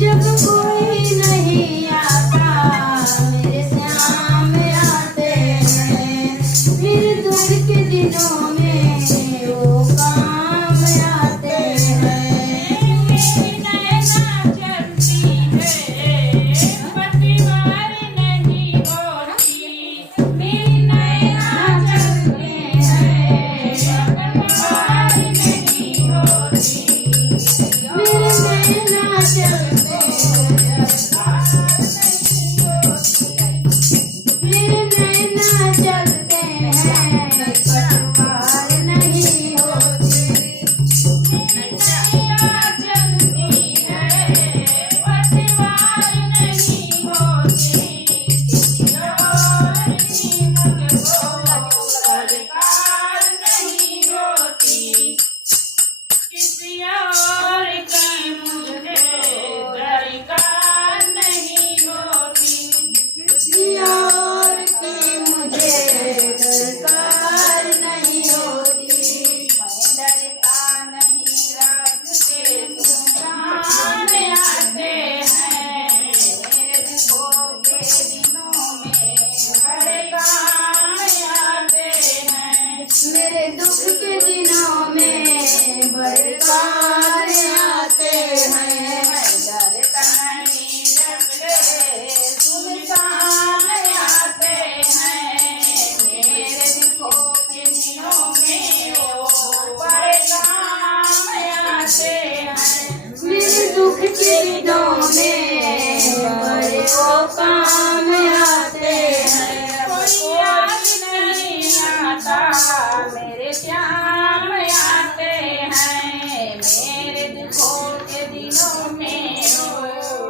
जब कोई नहीं आता मेरे श्याम आते हैं। मेरे दुख के दिनों में वो काम आते हैं। मेरी नैना चलती है पतिवार नहीं होती। मेरी नैना चलती है पतिवार नहीं होती। मेरे नैना चलते मेरे नैना चलते हैं पतवार नहीं होती। नैना चलती है पतिवार नहीं होती। किसी और की मुझको दरकार नहीं होती। किसी और की मुझे दरकार नहीं होती। किसी और की मुझे दरकार नहीं होती। मैं डरता नहीं रात के सुनसान आते हैं। मेरे दुखों के दिनों में बड़े काम आते हैं। मेरे दुख के दिनों में बड़े काम आते हैं। मैं डरता नहीं जब से सुनसान आते हैं। मेरे दुखों के दिनों में वो बड़े काम आते हैं। मेरे दुख के दिनों में बड़े वो काम आते हैं। कोई याद नहीं आता मेरे श्याम आते हैं। मेरे दुखों के दिनों में वो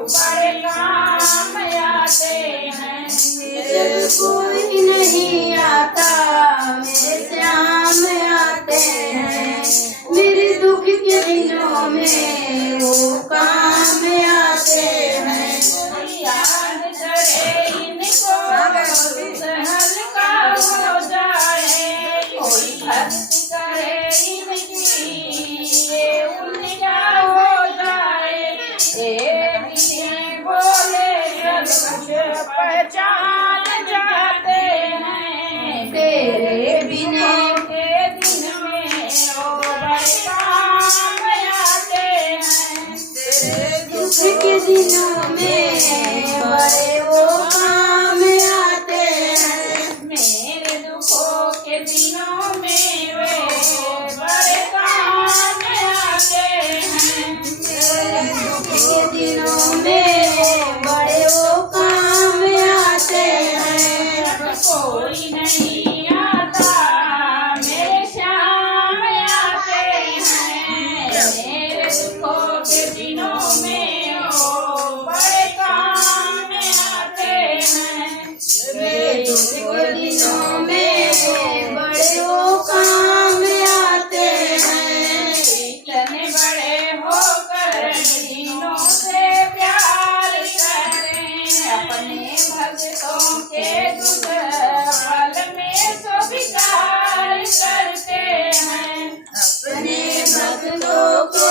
बड़े काम आते हैं। जब कोई नहीं आता मेरे श्याम आते हैं। मेरे दुख के दिनों में वो काम आते हैं। कोई याद करे इनको हल्का हो जाए। कोई भक्ति करे इनकी ये उनका हो जाए। ये बोले सब कुछ पहचान जाते हैं। तेरे बिना के दिन में वो बड़े काम आते हैं। तेरे दुख के दिनों में बड़े वो काम आते हैं। मेरे दुखों के दिनों में वे बड़े काम आते हैं। मेरे दुख के दिनों में बड़े वो काम आते हैं। जब कोई नहीं आता मेरे श्याम आते हैं। मेरे दुखों के दिनों में वो बड़े काम आते हैं। मेरे दुख के दिनों में बड़े वो काम आते हैं। इतने बड़े होकर दिनों से प्यार करें। अपने भक्तों के दुर्बल में स्वीकार करते हैं। अपने भक्तों को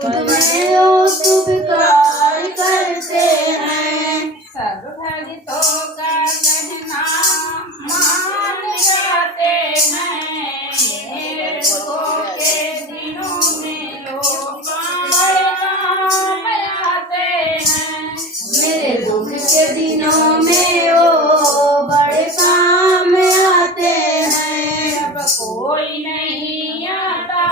तुम्हें वो स्वीकार करते हैं। सब भक्तों का कहना मान जाते हैं। मेरे दुखों के दिनों में लोग बड़े काम आते हैं। मेरे दुख के दिनों में वो बड़े काम आते हैं। अब कोई नहीं आता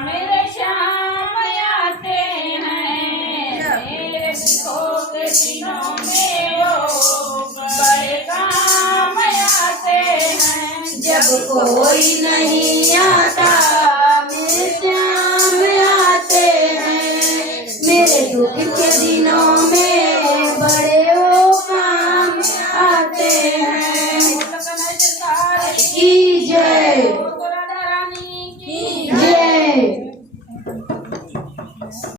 मेरे श्याम आते हैं। मेरे दुखों के दिनों में वो बड़े काम आते हैं। जब कोई नहीं आता मेरे श्याम आते हैं। मेरे दुख के दिनों में बड़े वो काम आते हैं। की जय रानी की जय।